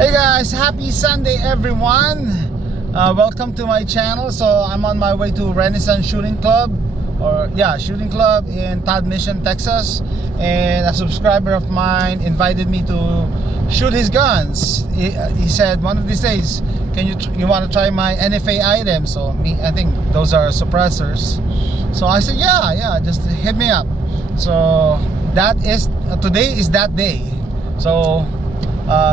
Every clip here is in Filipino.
Hey guys, happy Sunday everyone. Welcome to my channel. So I'm on my way to Renaissance Shooting Club, Shooting Club in Todd Mission, Texas. And a subscriber of mine invited me to shoot his guns. He said one of these days, you want to try my NFA items? So I think those are suppressors. So I said yeah, just hit me up. So today is that day. So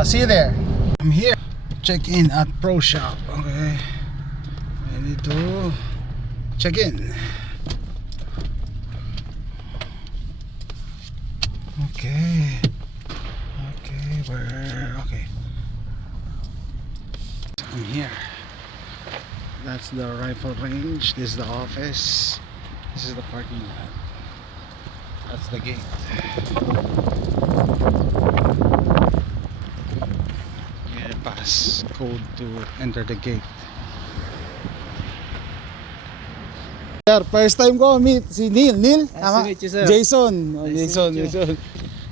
see you there. I'm here. Check in at Pro Shop. Okay, ready to check in. Okay, okay. I'm here. That's the rifle range. This is the office. This is the parking lot. That's the gate. Pass code to enter the gate. Sir, first time ko meet si Neil. Tama? Nice to meet you, sir. Jason. Jason.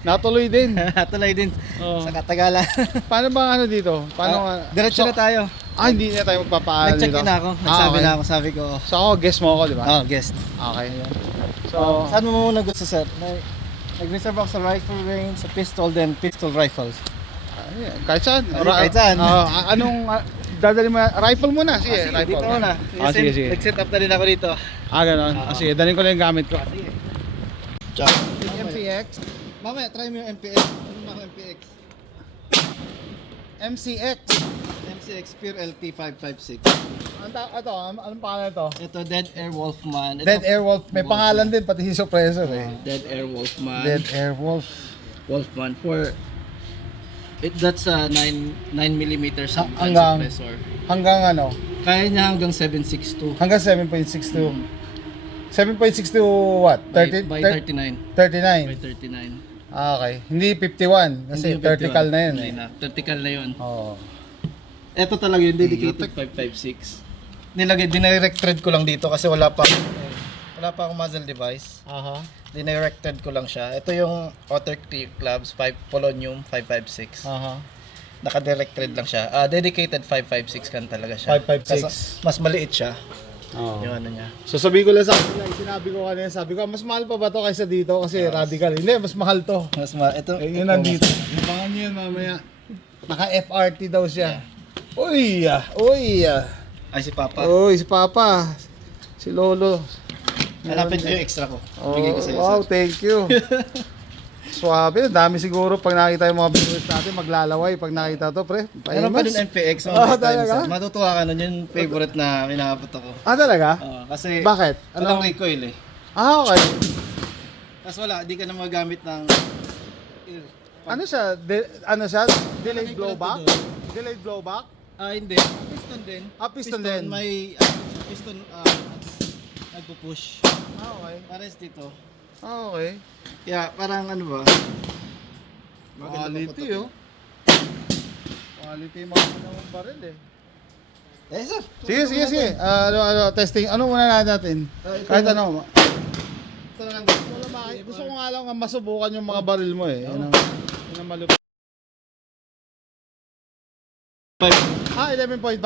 Natuloy din. Natuloy din Oh. sa Katagalan. Paano ba dito? Paano Diretso na tayo. Hindi na tayo magpapaalam dito. Nag-check in ako. Nagsabi okay. na ako, sabi ko. So ako, guest mo ako, di ba? Guest. Okay. So, Saan mo muna gusto, sir? Nag-reserve ako sa rifle range, sa pistol, then pistol rifles. kahit saan. Kahit saan. Anong dadali mo? Rifle muna. Sige, rifle. Dito muna. Sige. Nag-set up na rin ako dito. Ganon. Sige, dalhin ko lang yung gamit ko. Sige. MPX. Mamaya, try mo yung MPX. Ano ba ang MPX? MCX. MCX Pure LT 556. Anong pangalan ito? Ito, Dead Air Wolfman. Dead Air Wolf. May pangalan din, pati si suppressor eh. Dead Air Wolfman. Dead Air Wolf. Wolfman that's a 9mm Hanggang- suppressor. Hanggang ano? Kaya niya hanggang 7.62 Hanggang 7.62. 7.62 what? by 30, 39. 39. By 39. Okay. Hindi 51 kasi Hindi yung vertical 51. na yun Hindi eh. na. Vertical na yun. Oo. Ito talaga yung dedicated 556. Dinirect thread ko lang dito kasi wala pa akong muzzle device. Aha. Dinirect thread ko lang siya. Ito yung Otter Clubs Polonium 556. Aha. Naka-direct thread lang siya. Dedicated 556 kan talaga siya. 556. Kasi mas maliit siya. Oo. Yung ano niya. So sabi ko lang sa kanila, sinabi ko kanina, sabi ko, mas mahal pa ba to kaysa dito kasi radical. Hindi, mas mahal to. Ito. Yun nandito. Ibangan nyo yun mamaya. Naka-FRT daw siya. Uy! Ay, si Papa. Uy, si Papa. Si Lolo. Hanapin ko yung extra ko. Oh, Bigay ko sa'yo, wow, sir. thank you. Swabe, dami siguro pag nakita yung mga viewers natin, maglalaway pag nakita to, pre. Meron pa din MPX. talaga? Matutuwa ka nun. Yung favorite na minakapot ako. Talaga? Kasi Bakit? walang recoil eh. Okay. Tapos wala, di ka na magamit ng... Ano siya? Delayed Nalagay ko lang blowback? to doon. Delayed blowback? Hindi. Piston din. Piston din. May piston nagpo-push. Okay. Pares dito. Okay. Kaya parang ano ba? Quality, oh. Quality yung mga ng baril eh. Sir. Sige. Testing. Ano muna natin? Kahit ano. Ito na lang. Gusto ko nga lang masubukan yung mga baril mo eh. Yun ang malupit. 11.5. 5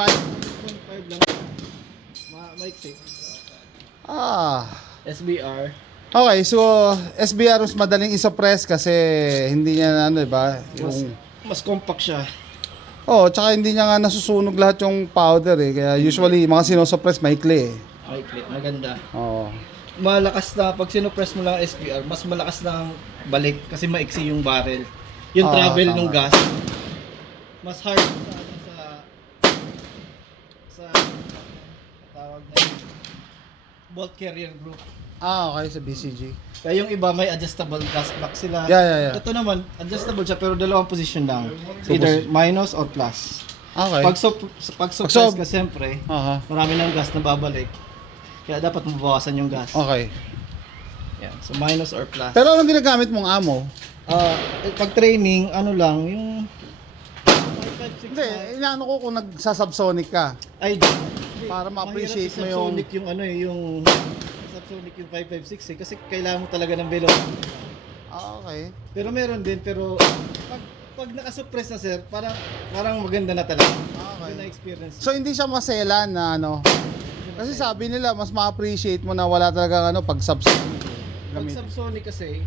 lang. Maiksi. SBR. Okay, so SBR mas madaling isuppress kasi hindi niya diba? Mas compact siya. Tsaka hindi niya nga nasusunog lahat yung powder eh. Kaya usually mga sinosuppress maikli eh. Maikli. Maganda. Oo. Malakas na, pag sinupress mo lang SBR, mas malakas na ang balik kasi maiksi yung barrel. Yung travel tama. ng gas, mas hard sa tawag na bolt carrier group. Okay, sa BCG. Kaya yung iba may adjustable gas block sila. Yeah. Ito naman, adjustable siya pero dalawang position lang. Either minus or plus. Okay. Pag suppress ka siyempre, Aha. marami ng gas na babalik. Kaya dapat mabawasan yung gas. Okay. Yan. So minus or plus. Pero anong ginagamit mong ammo? Pag training, ano lang, yung 556 Hindi, inaano ko kung nagsasubsonic ka. Ay, Para ma-appreciate mo yung... subsonic yung ano eh, yung subsonic yung 556 eh, kasi kailangan mo talaga ng velocity. Okay. Pero meron din, pero pag pag nakasuppress na sir, parang maganda na talaga. Okay. Yun na experience. So hindi siya maselan na ano. Kasi sabi nila mas ma-appreciate mo na wala talaga ano pag subsonic. Pag subsonic kasi,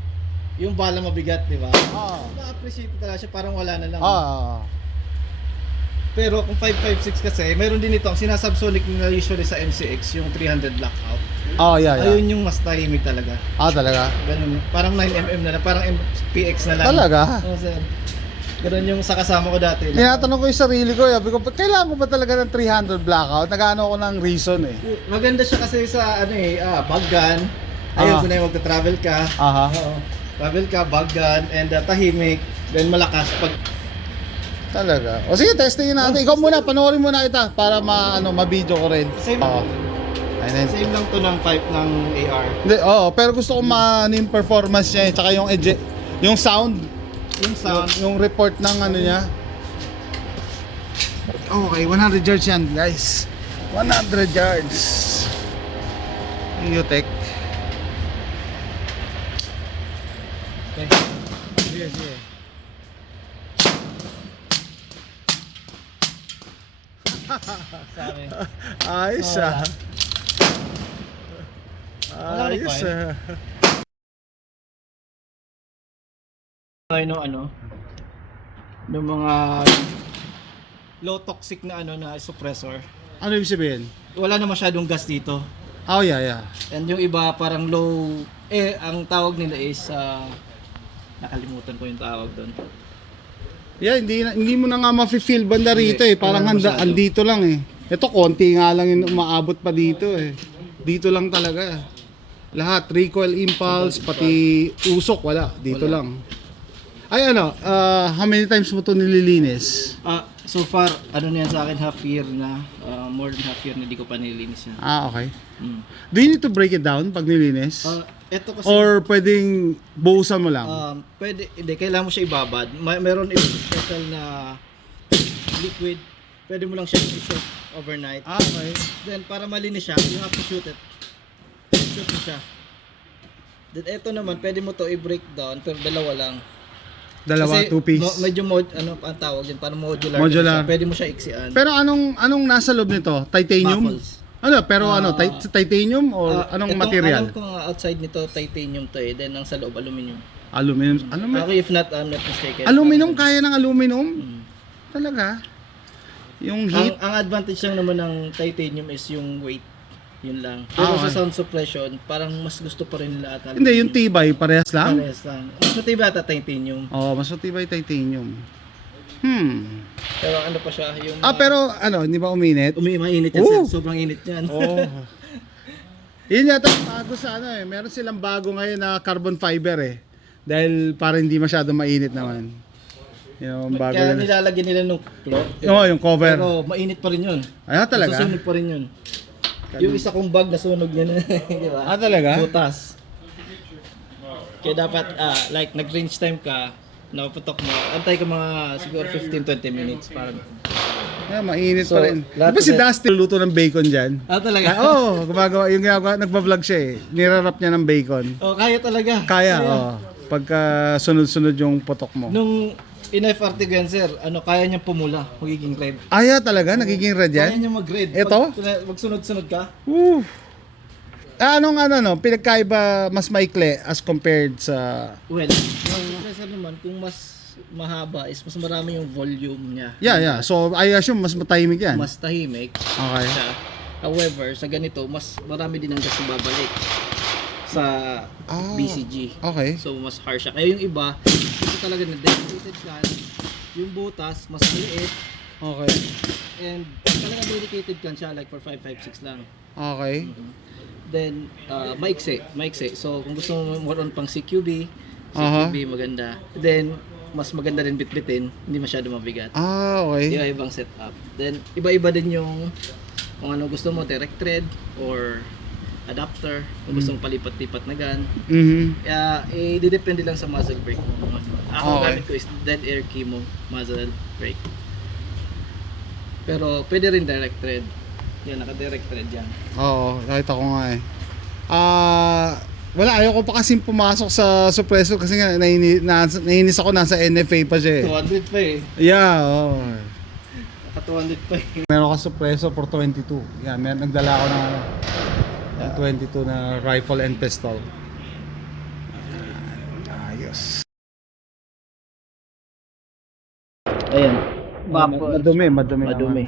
yung bala mabigat, di ba? Ah. Ma-appreciate mo talaga siya, parang wala na lang. Ah. Pero kung 556 kasi, meron din ito, ang sinasubsonic nila usually sa MCX, yung 300 blackout. Oh, yeah. Ayun yung mas tahimik talaga. Ah, talaga? Ganun, parang 9mm na lang, parang MPX na lang. Talaga? Oo, sir. Ganun yung sa kasama ko dati. Tinatanong ko yung sarili ko, sabi ko, kailangan ko ba talaga ng 300 blackout? Nag-ano ako ng reason eh. Maganda siya kasi sa bag gun. Ayun, kung na yung magta-travel ka. Aha. Oo. Travel ka, bag gun, and tahimik, then malakas pag Talaga. O sige, testingin natin. Ikaw muna, panoorin muna kita para ma-video ko rin. Same. Oo. Ayun. same lang to ng pipe ng AR. Hindi, pero gusto ko yung performance niya, tsaka yung sound, Yung sound, yung report ng ano niya. Okay, 100 yards yan, guys. 100 yards. Utech. okay. Sige, sige. Sabi. Ayos So, ah. Wala Ayos require. ah. Ng mga low toxic na na suppressor. Ano ibig sabihin? Wala na masyadong gas dito. Oh, yeah. And yung iba parang low, ang tawag nila is nakalimutan ko yung tawag doon. Yeah, hindi mo na nga ma-feel banda rito Hindi, eh. Parang wala masyado. andito lang eh. Ito konti nga lang yung umaabot pa dito eh. Dito lang talaga. Lahat, recoil, impulse, pati usok, wala. Dito Wala. lang. Ay how many times mo to nililinis? So far, na yan sa akin, half year na, more than half year na di ko pa nililinis yan. Okay. Mm. Do you need to break it down pag nilinis? Ito kasi, Or pwedeng buhusan mo lang? pwede, hindi, kailangan mo siya ibabad. Meron ibang special na liquid, pwede mo lang siya i-shoot overnight. Okay. Then, para malinis siya, you have to shoot it. Shoot mo siya. Then, ito naman, pwede mo to i-break down, pero dalawa lang. Dalawa, Kasi, 2-piece. medyo ang tawag yan, parang modular. Modular. Siya. Pwede mo siya iksian. Pero anong nasa loob nito? Titanium? Baffles. Pero titanium or anong material? Alam ko nga outside nito, titanium to eh. Then, ang sa loob, aluminum. Aluminum. Okay, if not, I'm not mistaken. Aluminum, kaya ng aluminum? Mm. Talaga? Yung heat? Ang advantage lang naman ng titanium is yung weight. Yun lang. Pero okay. sa sound suppression, parang mas gusto pa rin nila at Hindi, yung tibay, parehas lang? Parehas lang. Mas matibay ata titanium. Mas matibay titanium. Pero ano pa siya, yung... Pero hindi ba uminit? mainit yan, Oh! sir. Sobrang init yan. Yun yata bago sa meron silang bago ngayon na carbon fiber eh. Dahil para hindi masyado mainit naman. Yung bago Kaya na. nilalagyan nila nung cloth. Yung cover. Pero mainit pa rin yun. Talaga? Susunog pa rin yun. Yung isa kong bag nasunog niya na. Di ba? Talaga? Butas. Kaya dapat, like nag-range time ka, napaputok mo, antay ka mga siguro 15-20 minutes para... Mainit So, pa rin. lahat Di ba si of it- Dusty luto ng bacon dyan? talaga? Gumagawa, nagbablog siya eh. Nirarap niya ng bacon. Kaya talaga. Kaya. Pagka sunod-sunod yung putok mo. Nung in-FRT ko yan, sir, kaya niyang pumula, magiging red. Talaga? Nagiging red Kaya yan? niya mag-red. Ito? Pag sunod-sunod ka, Anong pinagkaiba mas maikli as compared sa... well, yung suppressor naman, kung mas mahaba is mas marami yung volume niya. Yeah. So, I assume mas matahimik yan. Mas tahimik Okay. siya. However, sa ganito, mas marami din ang gas na babalik sa BCG. Okay. So, mas harsh siya. Kaya yung iba, ito talaga na dedicated can, yung butas, mas maliit, Okay. and talaga dedicated can siya, like for 556 lang. Okay. Then, maiksi. So, kung gusto mo more on pang CQB, CQB maganda. Then, mas maganda rin bitbitin, hindi masyado mabigat. Okay. Iba-ibang setup. Then, iba-iba din yung kung ano gusto mo, direct thread or adapter, kung gusto mo palipat-lipat na gun. Kaya, depende lang sa muzzle brake mo. Ako gamit ko is dead air chemo muzzle brake. Pero, pwede rin direct thread. Yan, naka-direct thread yan. Oo, nakita ko nga eh. Wala, ayoko pa kasing pumasok sa suppressor kasi nga nainis ako, nasa NFA pa siya eh. 200 pa eh. Yeah, oh. Naka 200 pa eh. Meron ka suppressor for 22. Yan, nagdala ako ng ano, ng 22 na rifle and pistol. Ayos. Ayan. Backwards. Madumi. Madumi.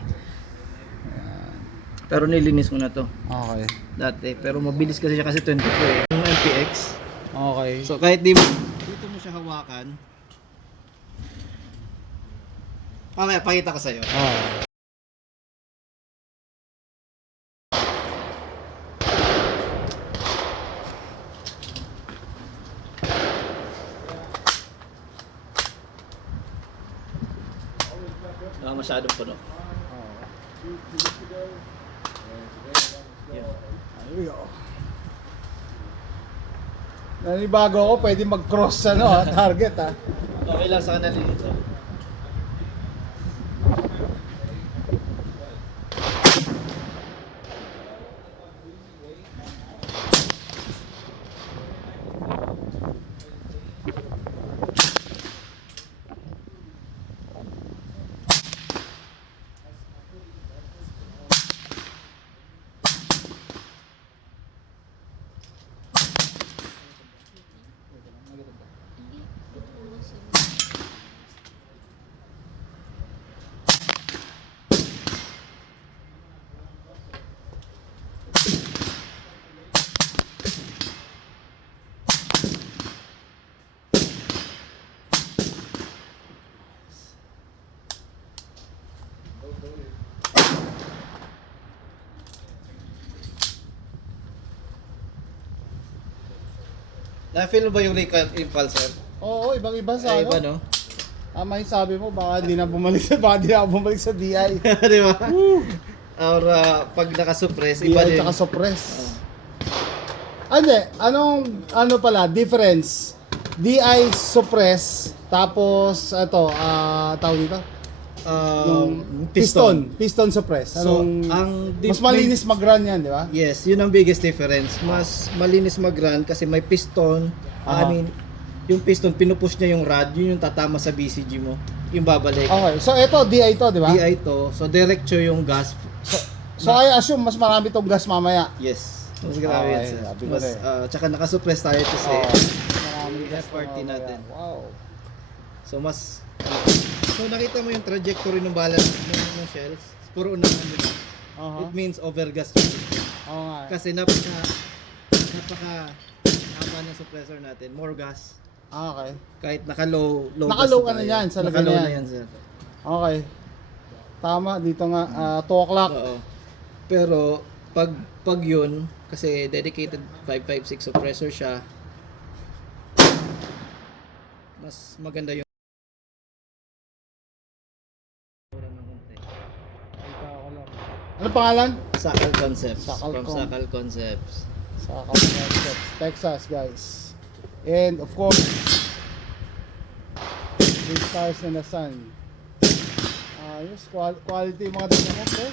Pero nilinis ko na to Okay. dati. Pero mabilis kasi siya kasi 22 eh. Yung MPX. Okay. So kahit dito mo siya hawakan. Mamaya pakita ko sa'yo. Oh. Masyadong puno. There we go. Nanibago ako, pwede mag-cross target ha. Okay lang sa kanila dito. Na-feel mo ba yung recoil impulsor? Oo, ibang-iba sa Ay, ano. iba no? Tama yung sabi mo, baka hindi na bumalik sa DI. Di ba? Or pag naka-suppress, iba DI din. tsaka suppress. Ano pala, difference? DI suppress, tapos tawag dito? Yung piston suppress. So, Mas malinis mag-run yan, di ba? Yes, yun ang biggest difference. Mas malinis mag-run kasi may piston. Aha. Yung piston, pinupush niya yung rod, yun yung tatama sa BCG mo. Yung babalik. Okay, so ito, DI to, di ba? DI to, so diretso yung gas. So I assume mas marami tong gas mamaya. Yes. Mas grabe yan, Okay, sir. sabi ko Mas, rin. tsaka naka-suppress tayo kasi Marami gas FRT mamaya. natin. Wow. So mas so nakita mo yung trajectory ng balance ng shells, puro unahan nila. It means overgas yung system. Oo nga. Kasi napaka haba ng suppressor natin, more gas. Okay. Kahit naka-low Naka-low gas ka na tayo. yan, sa lagay Naka-low na na yan. yan, sir. Okay. Tama, dito nga 2 o'clock. Oo. Pero pag yun, kasi dedicated 556 suppressor siya, mas maganda yung Ano pangalan? Sakal Concepts. Sakal From Com. Sakal Concepts. Sa Concepts, Texas, guys. And of course, 3 stars in the sun. Ayos, quality yung mga tingnan mo, pre.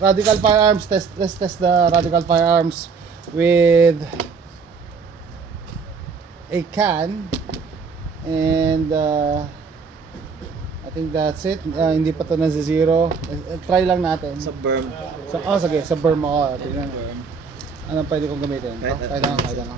Radical Firearms, let's test the Radical Firearms with a can. And I think that's it. Hindi pa to na zero. Try lang natin. Sa berm. Sige, sa berm ako. Tingnan. Anong pwede kong gamitin? Kahit Kahit lang.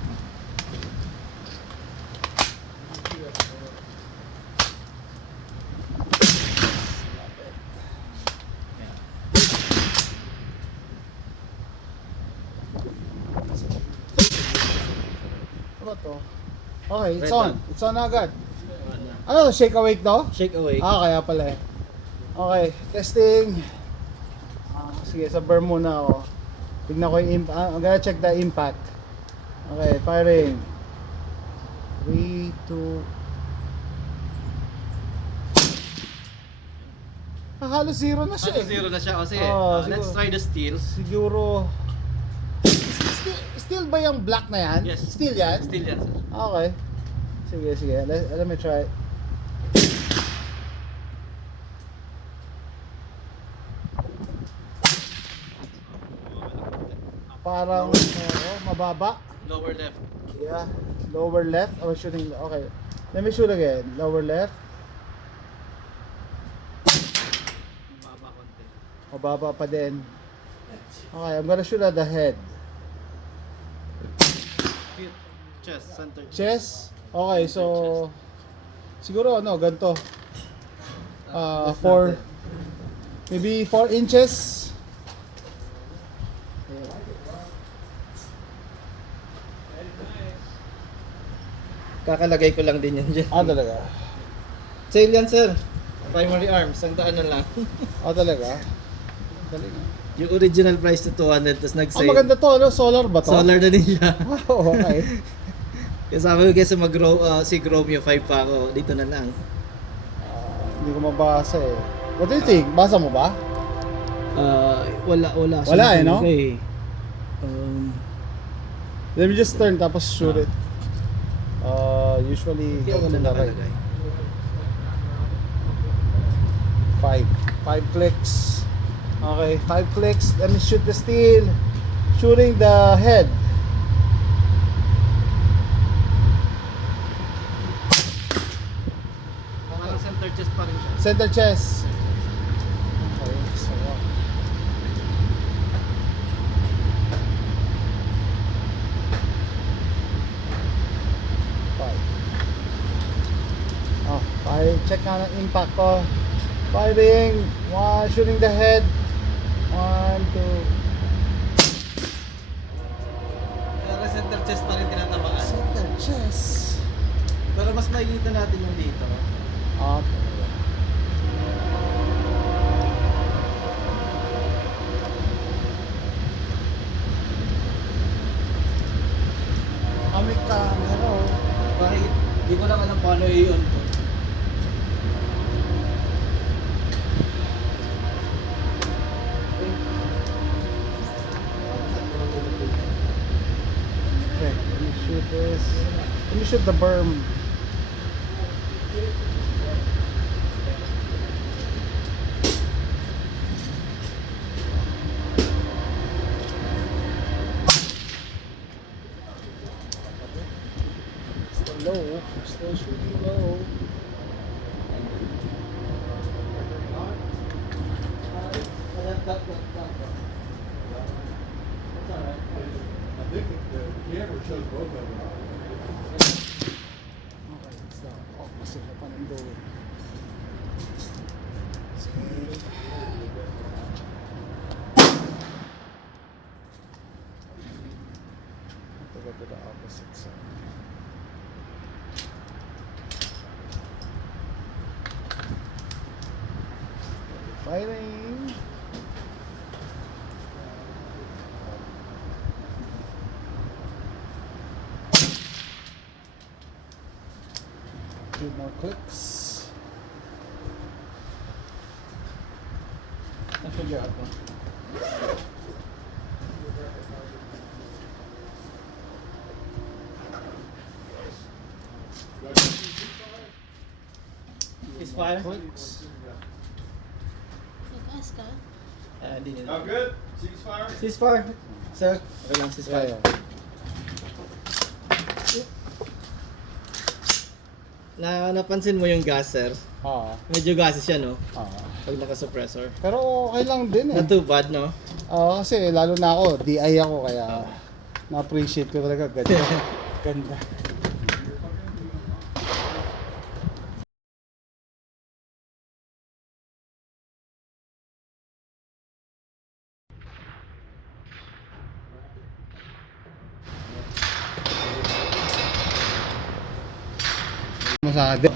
Ano to? Okay, it's Red on. dot. It's on agad. Ano, shake awake to? Shake away. Kaya pala eh. Okay, testing. Sige, sa berm muna ako. Tignan ko yung I'm gonna check the impact. Okay, firing. 3, 2. Halos zero na siya eh. Zero na siya. O sige, Oo, let's siguro. try the steel. Siguro. Still ba yung black na yan? Yes. Still yan? Steel yan, sir. Okay. Sige. Let me try. Parang mababa. Lower left. Yeah, lower left. I was shooting. Okay, let me shoot again. Lower left. Mababa konti. Mababa pa din. Okay, I'm gonna shoot at the head. Hit. Chest. Center Chest. Okay, so siguro ano, ganito. Left 4, natin. maybe 4 inches. Kakalagay ko lang din yan dyan. Talaga. Sale yan, sir. Primary arms. Ang daan na lang. Talaga. Galing. Yung original price to 200, tapos nag-sale. Maganda to, ano? Solar ba to? Solar na din siya. Oh, okay. Kaya sabi ko kasi si Gromio 5 pa ako. Dito na lang. Hindi ko mabasa eh. What do you think? Basa mo ba? Wala. Wala eh, no? Okay. Let me just turn tapos shoot it. Usually, Kaya wala nakalagay. 5 clicks. Okay, 5 clicks. Let me shoot the steel. Shooting the head. Parang center chest pa rin siya. Center chest. Okay, so 5. Check nga ng impact ko. Firing. 1, shooting the head. 1, 2. Pero center chest pa rin tinatamaan. Center chest. Pero mas makikita natin yung dito. Okay. Amik ka, hello. Bakit? Di ko lang alam paano i-on to. Okay, let me shoot this. Let me shoot the berm. Still low. Still shooting low. Okay, it's the opposite of what I'm doing. Save. To go to the opposite side. Firing. Few more clicks. Na-figure out ko. Is fire? Clicks. Nag-ask ka? Hindi nila. Oh, good. Ceasefire. Ceasefire. Sir, okay lang, ceasefire. Yeah. Napansin mo yung gas, sir? Medyo gases siya, no? Pag naka-suppressor. Pero okay lang din eh. Not too bad, no? Kasi lalo na ako, DI ako kaya na-appreciate ko talaga. Ganda. Ganda. Masada.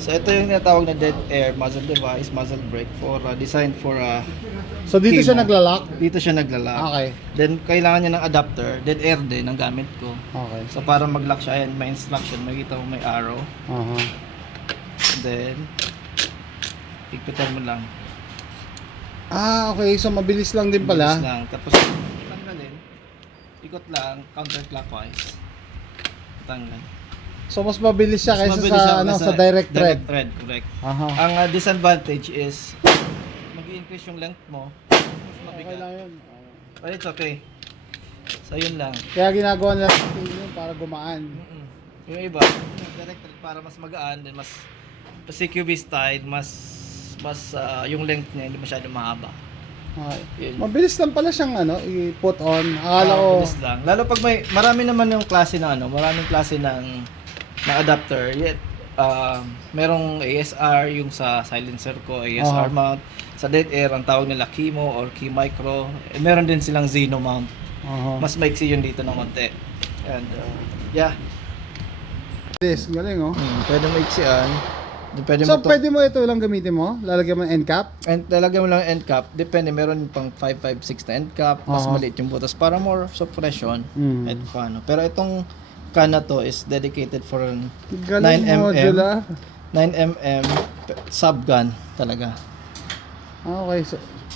So ito yung tinatawag na dead air muzzle device, muzzle brake for designed for So dito siya Keyboard. naglalak? dito siya naglalak. Okay. Then kailangan niya ng adapter, dead air din ang gamit ko. Okay. So para mag-lock siya, ayan, may instruction, makikita mo may arrow. Then higpitan mo lang. Okay. So mabilis lang din pala. Bilis lang. Tapos tanggalin. Ikot lang counterclockwise. Tanggal. So mas mabilis siya Mas kaysa mabilis sa siya ano kaysa sa direct thread. Direct thread, correct. Aha. Ang disadvantage is mag-increase yung length mo. Mas Okay mabigat. lang 'yun. But it's okay. So yun lang. Kaya ginagawa nila yun para gumaan. Yung iba, directed para mas magaan, then mas CQB style, yung length niya hindi masyado mahaba. Okay. Yun. Mabilis lang pala siyang i-put on. Akala ko Bilis lang. Lalo pag marami naman yung klase ng maraming klase ng adapter. Yet merong ASR yung sa silencer ko, ASR mount. Sa dead air ang tawag nila Kimo or Key Micro. Meron din silang Xeno mount. Mas maiksi yun dito ng konti. And yeah. this, galing oh. Pwede maiksian. Depende So mo pwede mo ito lang gamitin mo? Lalagyan mo ng end cap? And lalagyan mo lang end cap. Depende, meron pang 556 na end cap, mas maliit yung butas para more suppression at paano. Pero itong can na to is dedicated for Galing 9mm. modular. 9mm sub gun talaga. Okay,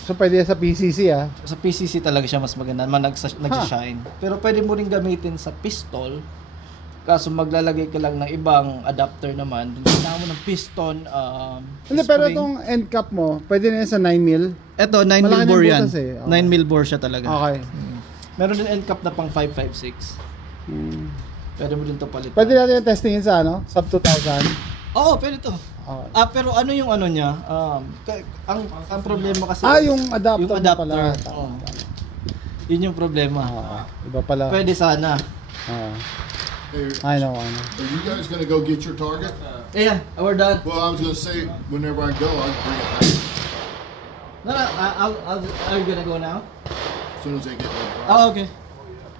so pwede yan sa PCC Sa PCC talaga siya mas maganda, nag-shine. Pero pwede mo rin gamitin sa pistol. Kaso maglalagay ka lang ng ibang adapter naman. Kailangan mo ng piston, Hindi, pero spring. itong end cap mo, pwede na yan sa 9mm. Ito, 9mm Malaki bore ng yan. butas eh. Okay. 9mm bore siya talaga. Okay. Meron din end cap na pang 556. Pwede mo din to palitan. Pwede natin yung testingin sa sub 2,000. Oo, pwede to. Okay. Pero ano yung ano niya? Ang problema kasi Yung adapter, yung adapter. pala. Oo. Yun yung problema. Iba pala. Pwede sana. I know. Are you guys gonna go get your target? Yeah, we're done. Well, I was gonna say whenever I go, I'll bring it back No, are you gonna go now? as soon as I get one. Oh, okay.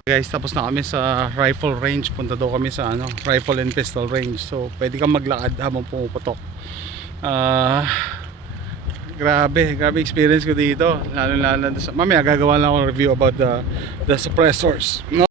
Guys, tapos na kami sa rifle range. Punta daw kami sa rifle and pistol range. So, pwede kang maglakad habang pumuputok. Grabe experience ko dito. Lalo mamaya gagawa lang ako ng review about the suppressors. No?